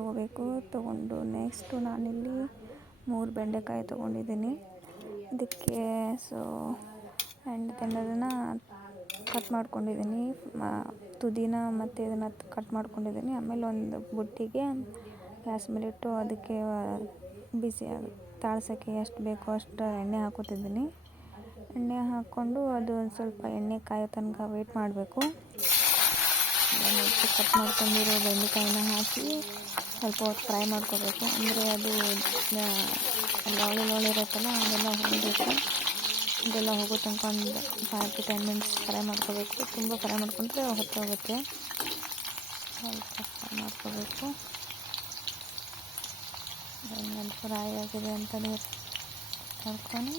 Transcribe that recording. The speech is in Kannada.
ತೊಗೋಬೇಕು. ತೊಗೊಂಡು ನೆಕ್ಸ್ಟು ನಾನಿಲ್ಲಿ 3 ಬೆಂಡೆಕಾಯಿ ತೊಗೊಂಡಿದ್ದೀನಿ. ಅದಕ್ಕೆ ಆ್ಯಂಡ್ ಅದನ್ನು ಕಟ್ ಮಾಡ್ಕೊಂಡಿದ್ದೀನಿ, ತುದಿನ ಮತ್ತು ಇದನ್ನು ಕಟ್ ಮಾಡ್ಕೊಂಡಿದ್ದೀನಿ. ಆಮೇಲೆ ಒಂದು ಬುಟ್ಟಿಗೆ ಗ್ಯಾಸ್ ಮೇಲಿಟ್ಟು ಅದಕ್ಕೆ ಬಿಸಿ ತಾಳ್ಸೋಕ್ಕೆ ಎಷ್ಟು ಬೇಕೋ ಅಷ್ಟು ಎಣ್ಣೆ ಹಾಕೋತಿದ್ದೀನಿ. ಎಣ್ಣೆ ಹಾಕ್ಕೊಂಡು ಅದು ಒಂದು ಸ್ವಲ್ಪ ಎಣ್ಣೆ ಕಾಯೋ ತನಕ ವೆಯ್ಟ್ ಮಾಡಬೇಕು. ಮತ್ತು ಕಟ್ ಮಾಡ್ಕೊಂಡಿರೋ ಬೆಂಡೆಕಾಯಿನ ಹಾಕಿ ಸ್ವಲ್ಪ ಹೊತ್ತು ಫ್ರೈ ಮಾಡ್ಕೋಬೇಕು. ಅಂದರೆ ಅದು ಲವಳಿ ಇರುತ್ತಲ್ಲ ಅದೆಲ್ಲ ಹೋಗಬೇಕು. ಇದೆಲ್ಲ ಹೋಗೋ ತನಕ ಒಂದು 5 to 10 minutes ಫ್ರೈ ಮಾಡ್ಕೋಬೇಕು. ತುಂಬ ಫ್ರೈ ಮಾಡ್ಕೊಂಡ್ರೆ ಹೊತ್ತೋಗುತ್ತೆ. ಸ್ವಲ್ಪ ಫ್ರೈ ಮಾಡ್ಕೋಬೇಕು. ಅದು ಫ್ರೈ ಆಗಿದೆ ಅಂತಲೇ ನೋಡ್ಕೊಂಡು